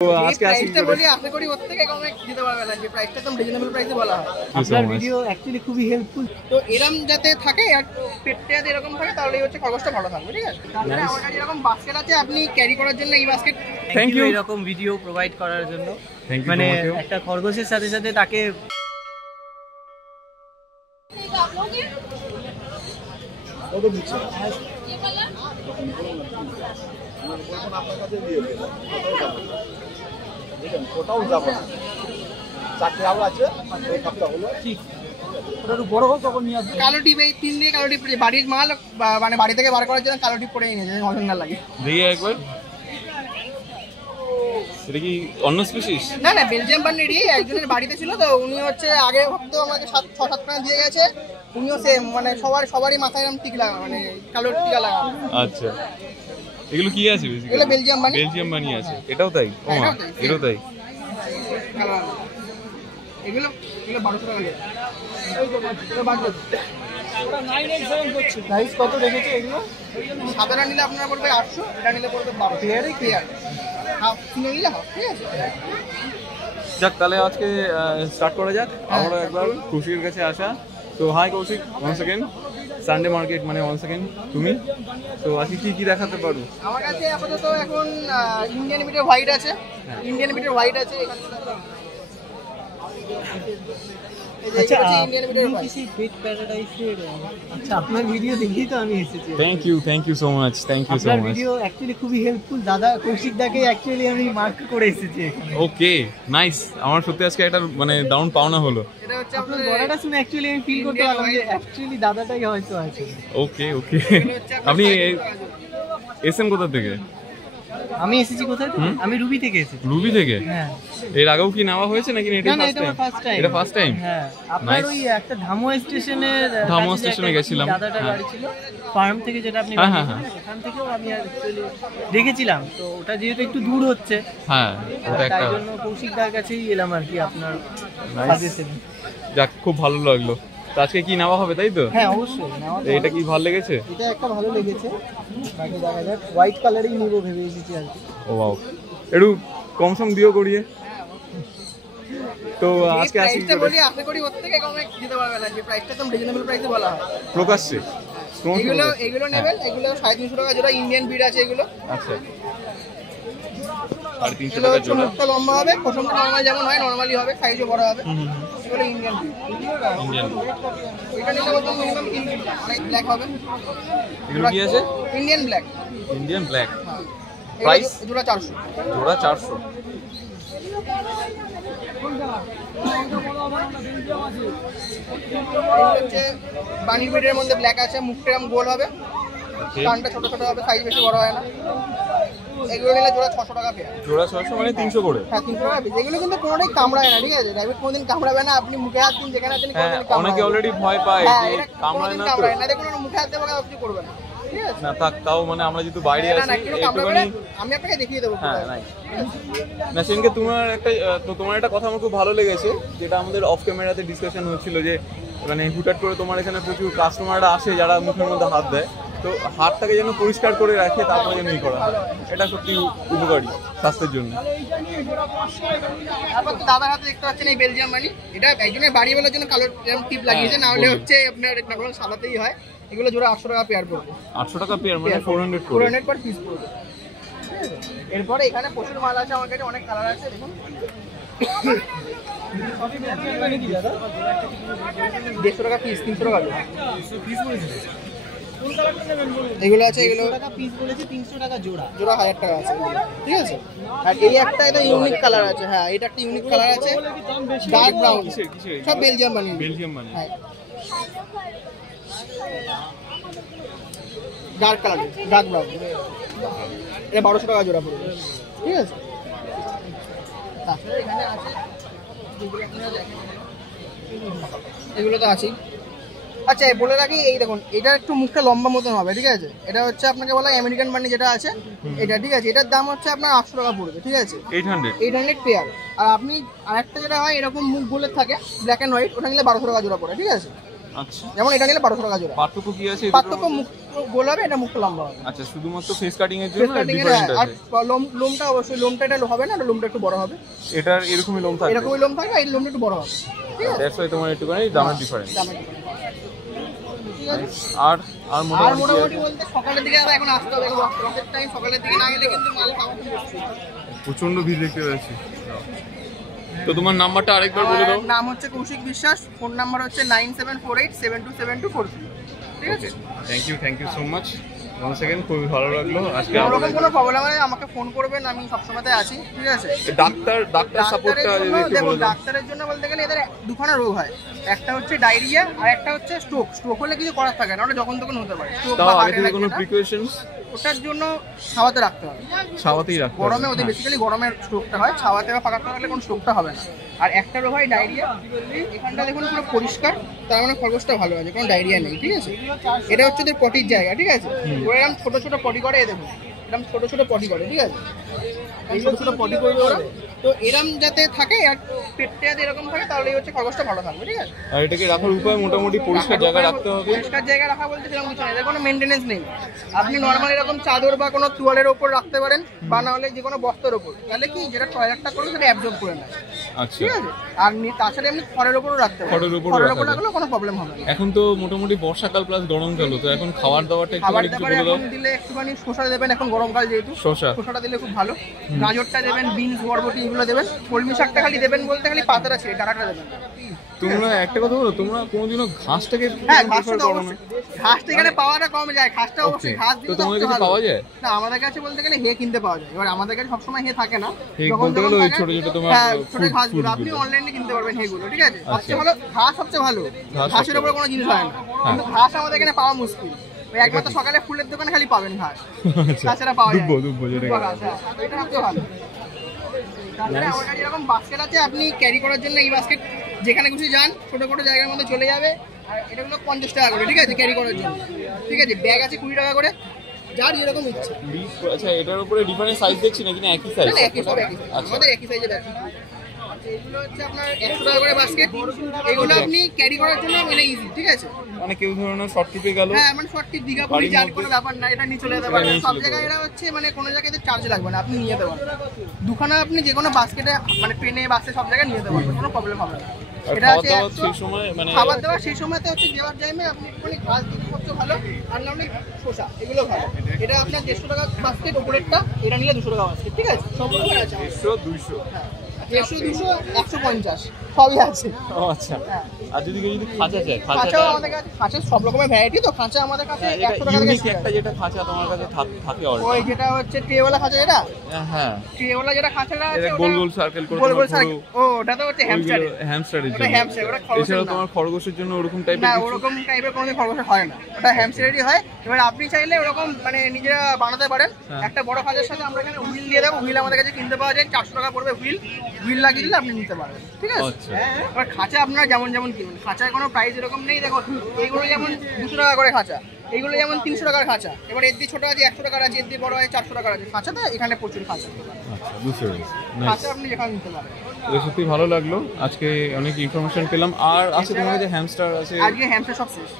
তো আজকে প্রাইসটা বলি আশা করি ওর থেকে কমে দিতে পারবে না, যে প্রাইসটা একদম রিজনেবল প্রাইসে বলা হয়। আপনার ভিডিও অ্যাকচুয়ালি খুবই হেল্পফুল। তো এরকম যাতে থাকে আর পেটটা যাতে এরকম থাকে তাহলেই হচ্ছে খরচটা ভালো থাকবে, ঠিক আছে? তাহলে আমার কাছে এরকম বাস্কেট আছে, আপনি ক্যারি করার জন্য এই বাস্কেট। থ্যাংক ইউ এরকম ভিডিও প্রোভাইড করার জন্য। মানে একটা খরগোশের সাথে সাথে তাকে কোথাও যাবো না, চারটে আবার আছে, এই কাপটা হলো ঠিক বড় হোক তখন নিয়ে আসবে। কালো টিপ, এই 3 দিয়ে কালো টিপ বাড়ির মাল, মানে বাড়ি থেকে বার করার জন্য কালো টিপ পরে নিয়ে যায়, মজা না লাগে। দেখি একবার, এটা কি অন্য স্পিসিস? না না, বেলজিয়াম বার্নেরই। একজনের বাড়িতে ছিল, তো উনি হচ্ছে আগে হয়তো আমাকে 6-7 টাকা দিয়ে গেছে। উনিও সেম, মানে সবারই মাথায় এরকম টিক লাগা, মানে কালো টিকা লাগা। আচ্ছা, এগুলো কি আছে বেসিক্যালি? এগুলো বেলজিয়াম বানি। বেলজিয়াম বানি আছে, এটাও তাই? ও মা, এটাও তাই? এগুলো 1200 টাকা করে। এগুলো বাজে। ওটা 987 করছে। প্রাইস কত রেখেছে এগুলো? সাদাটা নিলে আপনার পড়বে 800, এটা নিলে পড়বে 1200। পেয়ারই পেয়ার। হাফ কিনে নিলে হাফ, ঠিক আছে? যাক, তাহলে আজকে স্টার্ট করা যাক। আমরা একবার কৌশিকের কাছে আসা। তো hi Kaushik, one second. Sunday market মানে ওয়ান সেকেন্ড তুমি। তো আজকে কি কি দেখাতে পারো? আমার কাছে আপাতত এখন ইন্ডিয়ান বিটের হোয়াইট আছে। ইন্ডিয়ান বিটের হোয়াইট আছে এখানে। আচ্ছা, কিসি বিট প্যারাডাইসের। আচ্ছা, আপনার ভিডিও দেখেই তো আমি এসেছি। Thank you so much, thank you so আপনার মাচ। ভিডিও অ্যাকচুয়ালি খুবই হেল্পফুল। দাদা কৌশিক দাকে অ্যাকচুয়ালি আমি মার্ক করে এসেছি এখানে। Okay, nice. আমার সত্যি আজকে একটা মানে দারুণ পাওনা হলো। এটা হচ্ছে আপনার গলাটা শুনে অ্যাকচুয়ালি আমি ফিল করতে পারলাম যে অ্যাকচুয়ালি দাদাটাই হয়তো আছে। ওকে ওকে। আপনি এসেন কোথা থেকে? আমি এসেছি কোথায় থেকে? আমি রুবি থেকে এসেছি। রুবি থেকে? হ্যাঁ। এর আগেও কি নেওয়া হয়েছে নাকি এটা না, ফার্স্ট এটা টাইম? First time. এটা ফার্স্ট টাইম? হ্যাঁ, আপনার ওই একটা ধামুয়া স্টেশনে গেছিলাম। দাদাটার বাড়ি ছিল, ফার্ম থেকে যেটা আপনি হ্যাঁ, বলছেন, ওখান থেকেও আমি অ্যাকচুয়ালি দেখেছিলাম। তো ওটা যেহেতু একটু দূর হচ্ছে, হ্যাঁ, ওটা তাই একটা। জন্য কৌশিকদার কাছেই এলাম আর কি, আপনার সাজেশন। যাক, খুব ভালো লাগলো। তো আজকে কি নেওয়া হবে, তাই তো? হ্যাঁ, অবশ্যই নেওয়া তো। এটা কি ভালো লেগেছে? এটা একটা ভালো লেগেছে, বাকি দেখা যাক। হোয়াইট কালারই নিব ভেবে এসেছি আর কি। ও ওয়াও, একটু কম সম দিও করিয়ে। তো আজকে আসি প্রাইসটা বলি আশা করি ওর থেকে কমে দিতে পারবে না, যে প্রাইসটা একদম রিজনেবল প্রাইসে বলা হয়। প্রকাশ্যে এগুলো নেবেন, এগুলো 350 টাকা জোড়া। ইন্ডিয়ান বিড আছে এগুলো। আচ্ছা, 350 এগুলো টাকা জোড়া। মুখটা লম্বা হবে, পশমটা নরমাল যেমন হয় নরমালি হবে, সাইজও বড় হবে। এগুলো ইন্ডিয়ান বিড। ইন্ডিয়ান। এটা নিলে বলতে মিনিমাম 3 ফিট অনেক ব্ল্যাক হবে। এগুলো কি আছে? Indian black. Indian black. Price? জোড়া 400। জোড়া 400। হচ্ছে বানি বিডের মধ্যে ব্ল্যাক আছে, মুখটা এরকম গোল হবে, কানটা ছোট ছোট হবে, সাইজ বেশি বড় হয় না। এগুলো নিলে জোড়া 600 টাকা পেয়ার। জোড়া 600 মানে 300 করে? হ্যাঁ, 300 টাকা পিস। এগুলো কিন্তু কোনোটাই কামড়ায় না, ঠিক আছে? রাইট, কোনোদিন কামড়াবে না। আপনি মুখে হাত দিন, যেখানে আছেন হ্যাঁ, অনেকে অলরেডি ভয় পায় যে কামড়ায় না। তো কামড়ায় না, দেখুন মুখে হাত দেবো, কিছু করবে না, ঠিক আছে? না থাক, তাও মানে আমরা যেহেতু বাইরে আছি একটুখানি আমি আপনাকে দেখিয়ে দেবো। হ্যাঁ, নাই না সেদিনকে তোমার একটা কথা আমার খুব ভালো লেগেছে, যেটা আমাদের অফ ক্যামেরাতে ডিসকাশন হচ্ছিল, যে মানে হুটহাট করে তোমার এখানে প্রচুর কাস্টমাররা আসে যারা মুখের মধ্যে হাত দেয়, তো হাতটাকে যেন পরিষ্কার করে রাখে, তারপরে যেন ই করা হয়। এটা সত্যি উপকারী স্বাস্থ্যের জন্য। তারপর তো দাদার হাতে দেখতে পাচ্ছেন এই বেলজিয়াম মানি। এটা একজনের বাড়ি বেলার জন্য কালো টিপ লাগিয়েছে, না হলে হচ্ছে আপনার নরমাল সাদাতেই হয়। এগুলো জোড়া 800 টাকা পেয়ার পড়বে। 800 টাকা পেয়ার মানে 400 করে? 400 পার পিস পড়বে। এরপরে এখানে প্রচুর মাল আছে আমার কাছে, অনেক কালার আছে, দেখুন। 150 টাকা পিস, 300 টাকা এগুলো আছে। এগুলো টাকা পিস বলেছে, 300 টাকা জোড়া। জোড়া 1000 টাকা আছে, ঠিক আছে? আর এই একটা এটা ইউনিক কালার আছে। হ্যাঁ, এটা একটা ইউনিক কালার আছে, ডার্ক ব্রাউন। সব বেলজিয়াম বানি। বেলজিয়াম বানি। হ্যাঁ, ডার্ক কালার, ডার্ক ব্রাউন। এটা 1200 টাকা জোড়া পড়বে, ঠিক আছে? তাছাড়া এখানে আছে যেগুলো আপনারা দেখেন, এগুলো তো আছেই। আচ্ছা, বলে রাখি, এই দেখুন, এটা একটু মুখটা লম্বা মতন হবে, ঠিক আছে? এটা হচ্ছে আপনাকে বলা হয় আমেরিকান বানি যেটা আছে, এটা, ঠিক আছে? এটার দাম হচ্ছে আপনার 800 টাকা পড়বে, ঠিক আছে? 800 পেয়ার। আর আপনি আরেকটা যেটা হয় এরকম মুখ গোলের থাকে, ব্ল্যাক অ্যান্ড হোয়াইট, ওটা নিলে 1200 টাকা জোড়া পড়ে, ঠিক আছে? আচ্ছা, যেমন এটা নিলে 1200 টাকা জোড়া। পার্থক্য কি আছে? পার্থক্য মুখ গোল হবে, এটা মুখটা লম্বা হবে। আচ্ছা, শুধুমাত্র ফেস কাটিং এর ফেস জন্য কাটিং এর ডিফারেন্ট আর আছে। লোমটা অবশ্যই লোমটা এটা হবে না, এটা লোমটা একটু বড় হবে। এটার এরকমই লোম থাকবে, এরকমই লোম থাকবে, এই লোমটা একটু বড় হবে। ঠিক আছে, দ্যাটস ওয়াই তোমার একটুখানি দামের ডিফারেন্স। দামের difference। ঠিক আছে, আর আর আর মোটামুটি মোটামুটি বলতে সকালের দিকে আবার এখন আসতে হবে, রথের টাইম সকালের দিকে না গেলে কিন্তু মাল পাওয়া খুব মুশকিল। প্রচন্ড ভিড় দেখতে পাচ্ছি। তো তোমার নাম্বারটা আরেকবার বলে দাও। আমার নাম হচ্ছে কৌশিক বিশ্বাস, ফোন নাম্বার হচ্ছে 9748727243। ঠিক আছে, thank you so much. One second, খুবই ভালো লাগলো আজকে। ওরকম কোনো প্রবলেম হলে আমাকে ফোন করবেন, আমি সবসময়তে আছি। ঠিক আছে, ডাক্তার সাপোর্টটা যদি একটু দেখুন, বলে দাও। ডাক্তারের জন্য বলতে গেলে এদের দুখানা রোগ হয়, একটা হচ্ছে ডায়রিয়া আর একটা হচ্ছে স্ট্রোক। স্ট্রোক হলে কিছু করার থাকে না, ওটা যখন তখন হতে পারে। স্ট্রোক তাও বা আগে হার্ট থেকে অ্যাটাক, কোনো প্রিকশনস? ওটার জন্য ছাওয়াতে রাখতে হবে, ছাওয়াতেই রাখতে হবে। গরমে ওদের বেসিক্যালি গরমের স্ট্রোকটা হয়, ছাওয়াতে বা পাকাতে রাখলে কোনো স্ট্রোকটা হবে না। আর একটা রোগ হয় ডায়রিয়া, এখানটা দেখুন পুরো পরিষ্কার, তার মানে খরগোশটা ভালো আছে, কোনো ডায়রিয়া নেই। ঠিক আছে, এটা হচ্ছে ওদের পটির জায়গা। ঠিক আছে, ওরা এরকম ছোট ছোট পটি করে, এই দেখুন এরকম ছোট ছোট পটি করে। ঠিক আছে, এই ছোট ছোট পটি করবে ওরা, তো এরম যাতে থাকে আর পেটটা যাতে এরকম থাকে, তাহলে হচ্ছে খরগোশটা ভালো থাকবে। ঠিক আছে, আর এটাকে রাখার উপায় মোটামুটি পরিষ্কার জায়গায় রাখতে হবে। পরিষ্কার জায়গায় রাখা বলতে সেরকম কিছু নেই, এদের কোনো মেনটেনেন্স নেই। আপনি নর্মাল এরকম চাদর বা কোনো তোয়ালের ওপর রাখতে পারেন, বা না হলে যে কোনো বস্তার ওপর, তাহলে কি যেটা টয়লেটটা করবে সেটা অ্যাবজর্ব করে নেয়। আচ্ছা, ঠিক আছে, আর তাছাড়া এমনি খড়ের ওপরও রাখতে পারেন, খড়ের উপরও খড়ের রাখা ওপর যায়। রাখলেও কোনো প্রবলেম হবে না। এখন তো মোটামুটি বর্ষাকাল প্লাস গরমকাল, তো এখন খাবার দাবারটা একটু খাবার কিছু দাবার বলে দাও। এখন দিলে একটুখানি শসা দেবেন, এখন গরমকাল যেহেতু শসা শসাটা দিলে খুব ভালো। গাজরটা দেবেন, বিনস, বরবটি এগুলো দেবেন। কলমি শাকটা খালি দেবেন বলতে খালি পাতাটা ছেড়ে ডাঁটাটা দেবেন। তোমরা একটা কথা বলো, তোমরা কোনোদিনও ঘাসটাকে হ্যাঁ, prefer ঘাসটা তো করো না? অবশ্যই, ঘাসটা এখানে পাওয়াটা কমে যায়, ঘাসটা অবশ্যই, Okay, ঘাস তো দিলে তো তোমাদের সবচেয়ে কাছে ভালো। পাওয়া যায়? না, আমাদের কাছে বলতে গেলে হে কিনতে পাওয়া যায়। এবার আমাদের কাছে সবসময় হে থাকে না, হে যখন বলতে তখন গেলে ওই থাকে। ছোট ছোট তোমার হ্যাঁ, ছোট food- ঘাসগুলো food আপনি গুলো। অনলাইনে কিনতে পারবেন হেগুলো। ঠিক আছে, আচ্ছা। সবচেয়ে ভালো ঘাস, সবচেয়ে ভালো। ঘাস ঘাসের সবচেয়ে উপর কোনো জিনিস হয় না, কিন্তু ঘাস আমাদের এখানে পাওয়া মুশকিল। ওই একমাত্র সকালে ফুলের দোকানে খালি পাবেন ঘাস, আচ্ছা, তাছাড়া পাওয়া যায় না। দুব্বো যেটা দুব্বো ঘাস, হ্যাঁ, এটা সবচেয়ে ভালো। তাছাড়া আমার কাছে এরকম বাস্কেট আছে, আপনি ক্যারি করার জন্য এই বাস্কেট যেখানে খুশি যান, ছোট ছোট জায়গার মধ্যে চলে যাবে। আর এটাগুলো 50 টাকা করে। ঠিক আছে, ক্যারি করার জন্য। ঠিক আছে, ব্যাগ আছে 20 টাকা করে, যার যেরকম ইচ্ছে। আচ্ছা, এটার উপরে ডিফারেন্ট সাইজ দেখছি নাকি না একই সাইজ? না, একই সব একই size। আচ্ছা, আমাদের একই সাইজের আছে। এগুলো হচ্ছে আপনার 100 টাকা করে বাস্কেট। এগুলো আপনি ক্যারি করার জন্য মানে ইজি। ঠিক আছে, মানে কেউ ধরনের শর্ট ট্রিপে গেল, হ্যাঁ, মানে শর্ট টিপ, দীঘা পুরী বাড়ির যার মধ্যে- কোনো ব্যাপার না, এটা নিয়ে চলে যেতে এটা পারবেন। নিয়ে সব চলে জায়গায় যাবে। এটা হচ্ছে মানে কোনো জায়গায় চার্জ লাগবে না, আপনি নিয়ে যেতে পারবেন। দুখানা আপনি যে কোনো বাস্কেটে মানে ট্রেনে, বাসে সব জায়গায় নিয়ে যেতে পারবেন, কোনো প্রবলেম হবে না। আর এটা খাওয়া আছে দাওয়া 100 সেই সময় মানে খাবার দাবার সেই সময়তে হচ্ছে দেওয়ার টাইমে আপনি একটুখানি ঘাস দিতে সবচেয়ে ভালো, আর না হলে শসা, এগুলো ভালো। এটা আপনার 150 টাকা বাস্কেট উপরেরটা, এটা নিলে 200 টাকা বাস্কেট। ঠিক আছে, সব রকমের আছে আমাদের। 100 200। হ্যাঁ, 150, 200, 150 সবই আছে। ও আচ্ছা, হ্যাঁ, আর যদি কেউ যদি খাঁচা চায়, খাঁচাও আমাদের কাছে, খাঁচার সব রকমের ভ্যারাইটি, তো খাঁচা আমাদের কাছে 100 টাকা থেকে ইউনিক শুরু একটা হয়। যেটা খাঁচা তোমার কাছে থাকে ওই অলরেডি। যেটা হচ্ছে ট্রেওয়ালা খাঁচা, যেটা হ্যাঁ, ট্রেওয়ালা যেটা খাঁচাটা আছে, এটা গোল গোল সার্কেল করে গোল গোল তোমার সার্কেল। ও, ওটা তো হচ্ছে হ্যামস্টার। হ্যামস্টারের ওটা জন্য। হ্যামস্টার, ওটা খরগোশের এছাড়াও না। তোমার খরগোশের জন্য ওরকম না, টাইপের কিছু? ওরকম টাইপের কোনো খরগোশ হয় না, ওটা হ্যামস্টারেরই হয়। এবার আপনি চাইলে ওরকম মানে নিজেরা বানাতে পারেন। হ্যাঁ। একটা বড় খাঁচার সাথে আমরা এখানে হুইল দিয়ে দেবো, হুইল আমাদের কাছে কিনতে পাওয়া যায়, 400 টাকা পড়বে হুইল। হুইল লাগিয়ে দিলে আপনি নিতে পারবেন। ঠিক আছে, আচ্ছা। এবার খাঁচা আপনারা যেমন যেমন কিনবেন, খাঁচার কোনো প্রাইস এরকম নেই। দেখো, এইগুলো যেমন 200 টাকা করে খাঁচা, এইগুলো যেমন 300 টাকার খাঁচা। এবার এর দিয়ে ছোট আছে 100 টাকার আছে, এর দিয়ে বড় হয় 400 টাকার আছে। খাঁচা তো এখানে প্রচুর খাঁচা, আচ্ছা, বুঝতে পেরেছি। Nice. খাঁচা আপনি যেখানে নিতে পারেন। এটা সত্যি ভালো লাগলো, আজকে অনেক ইনফরমেশন পেলাম। আর আছে তোমার কাছে হ্যামস্টার আছে? আজকে হ্যামস্টার সব শেষ।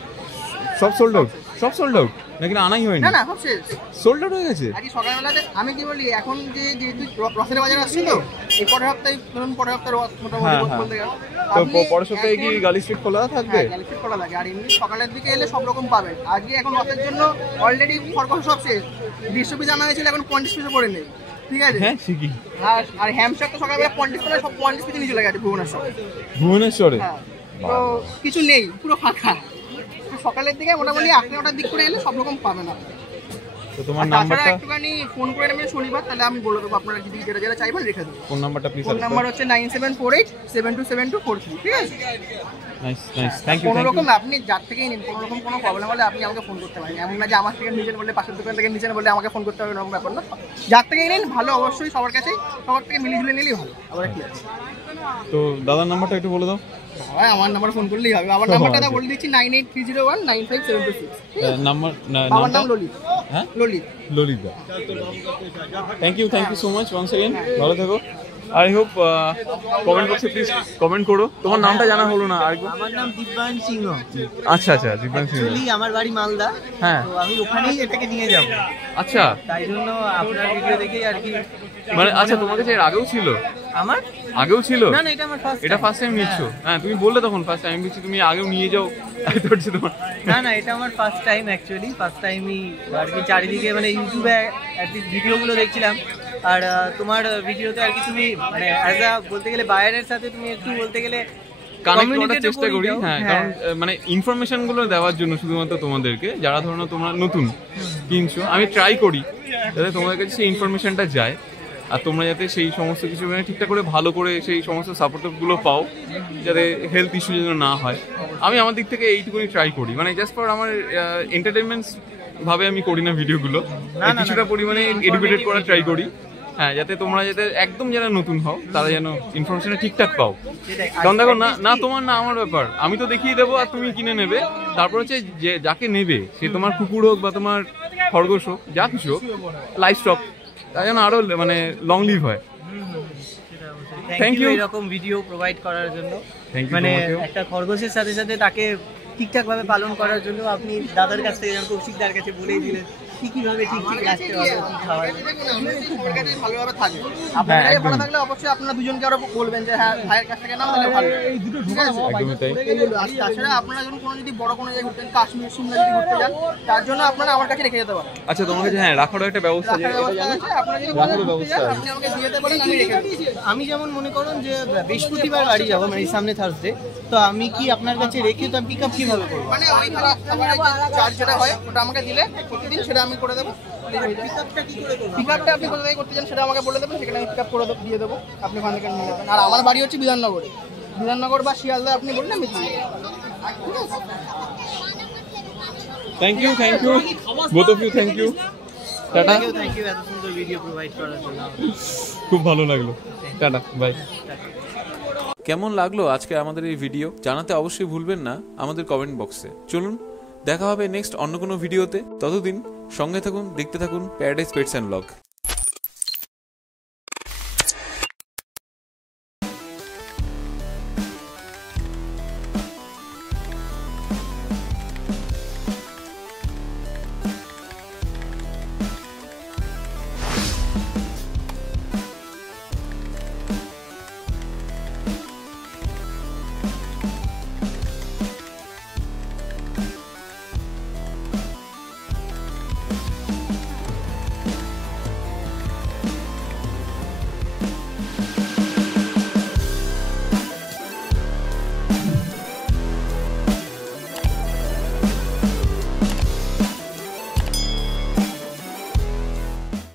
সব সোল্ড আউট? সব সোল্ড আউট নাকি না আনাই হয়নি? না না, সব শেষ। সোল্ড আউট হয়ে গেছে? আজকে সকালবেলাতে আমি কি বলি, এখন যেহেতু রথের বাজার আসছে, তো এই পরের সপ্তাহে ধরুন, পরের সপ্তাহে রথ মোটামুটি হ্যাঁ, হ্যাঁ। বলতে গেলে তো আপনি পরের সপ্তাহে কি এখন- গালি স্ট্রিট খোলা থাকবে? হ্যাঁ, গ্যালাক্সি করা লাগে। আর এমনি সকালের দিকে এলে সব রকম পাবেন। আজকে এখন রথের জন্য অলরেডি খরগোশ সব শেষ। 150 পিস আনা হয়েছিল, এখন 50 পিসও পড়ে নেই। ঠিক আছে, হ্যাঁ, ঠিকই। আর হ্যামস্টার তো সকালবেলা 50 করে সব 50 পিস নিয়ে চলে গেছে ভুবনেশ্বর। ভুবনেশ্বরে? হ্যাঁ, তো কিছু নেই, পুরো ফাঁকা। তো সকালের দিকে মোটামুটি 8-9টার দিক করে এলে সব রকম পাবেন আপনি। তো তোমার আর তাছাড়া নাম্বারটা, একটুখানি ফোন করে নেবেন শনিবার, তাহলে আমি বলে দেবো আপনারা যদি যেটা যেটা চাইবেন রেখে দেবো। ফোন নাম্বারটা প্লিজ। ফোন নাম্বার হচ্ছে 9748727243। ঠিক আছে, নাইস নাইস, থ্যাংক ইউ কোনো থ্যাংক ইউ। রকম আপনি যার থেকেই নিন, কোনো রকম কোনো প্রবলেম হলে আপনি আমাকে ফোন করতে পারেন। এমন না যে আমার থেকে নিজের বললে, পাশের দোকান থেকে নিজের বললে আমাকে ফোন করতে হবে, এরকম ব্যাপার না। যার থেকেই নিন ভালো, অবশ্যই সবার কাছেই, সবার থেকে মিলিয়ে নিলেই ভালো। আবার কি আছে, তো দাদার নাম্বারটা একটু বলে দাও। হয় আমার নাম্বার ফোন করলেই হবে। আমার নাম্বারটা বলে দিচ্ছি 9830195726। নাম্বার আমার নাম ললিত। হ্যাঁ, Lalit. Lalita. Thank you so much once again, ভালো থেকো। আই হোপ কমেন্ট বক্সে প্লিজ কমেন্ট করো। তোমার নামটা জানা হলো না আর কি? আমার নাম দিব্যান সিংহ। আচ্ছা আচ্ছা, দিব্যান সিং। অ্যাকচুয়ালি আমার বাড়ি মালদা। হ্যাঁ, তো আমি ওখানেই এটাকে নিয়ে যাব। আচ্ছা, তাই জন্য আপনার ভিডিও দেখেই আর কি। মানে আচ্ছা, তোমার কাছে এর আগেও ছিল? আমার আগেও ছিল? না না, এটা আমার ফার্স্ট। এটা ফার্স্ট টাইম নিচ্ছ? হ্যাঁ, তুমি বললে তখন ফার্স্ট টাইম নিচ্ছি, তুমি আগেও নিয়ে যাও। তোমার না না, এটা আমার ফার্স্ট টাইম। অ্যাকচুয়ালি ফার্স্ট টাইমই আর কি। চারিদিকে মানে ইউটিউবে আর কি ভিডিওগুলো দেখছিলাম, আর তোমার ভিডিওতে আর কি তুমি মানে অ্যাজ আ বলতে গেলে বায়ারের সাথে তুমি একটু বলতে গেলে কানেক্ট করার communicate চেষ্টা করি। দাও। হ্যাঁ, কারণ মানে ইনফরমেশন গুলো দেওয়ার জন্য শুধুমাত্র তোমাদেরকে, যারা ধরো তোমরা নতুন কিনছো, আমি ট্রাই করি যাতে তোমাদের কাছে সেই ইনফরমেশনটা যায়, আর তোমরা যাতে সেই সমস্ত কিছু মানে ঠিকঠাক করে ভালো করে সেই সমস্ত সাপোর্টগুলো পাও, যাতে হেলথ ইস্যু যেন না হয়। আমি আমার দিক থেকে এইটুকুনি ট্রাই করি, মানে জাস্ট ফর আমার এন্টারটেনমেন্টস ভাবে আমি করি না ভিডিওগুলো, কিছুটা পরিমাণে এডুকেটেড করার ট্রাই করি। হ্যাঁ, যাতে তোমরা যাতে একদম যারা নতুন হও তারা যেন ইনফরমেশনটা ঠিকঠাক পাও। কারণ দেখো না না, তোমার না আমার ব্যাপার, আমি তো দেখিয়ে দেবো আর তুমি কিনে নেবে। তারপর হচ্ছে যে যাকে নেবে, সে তোমার কুকুর হোক বা তোমার খরগোশ হোক, যা কিছু হোক, লাইফ স্টক, তা যেন আরো মানে লং লিভ হয়। থ্যাংক ইউ এরকম ভিডিও প্রোভাইড করার জন্য। মানে একটা খরগোশের সাথে সাথে তাকে ঠিকঠাক ভাবে পালন করার জন্য আপনি দাদার কাছ থেকে যেমন কৌশিকদার কাছে বলেই দিলেন কি কিভাবে ঠিক ঠিক রাখতে হবে, কি খাওয়াবে। ভালোভাবে থাকে আপনার কাছে ভালো থাকলে অবশ্যই আপনারা দুজনকে আরো বলবেন যে হ্যাঁ ভাইয়ের কাছ থেকে নাও, তাহলে ভালো। এই দুটো একদমই তাই। তাছাড়া আপনারা যখন কোনো যদি বড় কোনো জায়গায় ঘুরতেন, কাশ্মীর সিমলা যদি ঘুরতে যান, তার জন্য আপনারা আমার কাছে রেখে যেতে পারেন। আচ্ছা, তোমার কাছে হ্যাঁ রাখারও একটা ব্যবস্থা আছে? আপনারা যদি রাখারও ঘুরতে ব্যবস্থা যান, আছে। আপনি আমাকে দিয়ে দিতে পারেন, আমি রেখে দেবো। আমি যেমন মনে করুন যে বৃহস্পতিবার বাড়ি যাবো, মানে এই সামনে থার্সডে, তো আমি কি আপনার কাছে রেখে তো আমি পিক আপ কিভাবে করবো? মানে ওই চার্জ যেটা হয় ওটা আমাকে দিলে প্রতিদিন সেটা আমি করে দেবো। পিকআপটা আপনি কোথা থেকে করতে চান সেটা আমাকে বলে দেবেন, সেখানে আমি পিকআপ করে দিয়ে দেবো, আপনি ওখান থেকে নিয়ে যাবেন। আর আমার বাড়ি হচ্ছে বিধাননগরে, বিধাননগর বা শিয়ালদা আপনি বললেন আমি দিয়ে দেবো। Thank you both of you, thank you, tata. Thank you এত সুন্দর ভিডিও প্রোভাইড করার জন্য, খুব ভালো লাগলো, টাটা, বাই। কেমন লাগলো আজকে আমাদের এই ভিডিও জানাতে অবশ্যই ভুলবেন না আমাদের কমেন্ট বক্সে। চলুন দেখা হবে নেক্সট অন্য কোনো ভিডিওতে, ততদিন সঙ্গে থাকুন, দেখতে থাকুন প্যারাডাইস পেটস অ্যান্ড ব্লগ।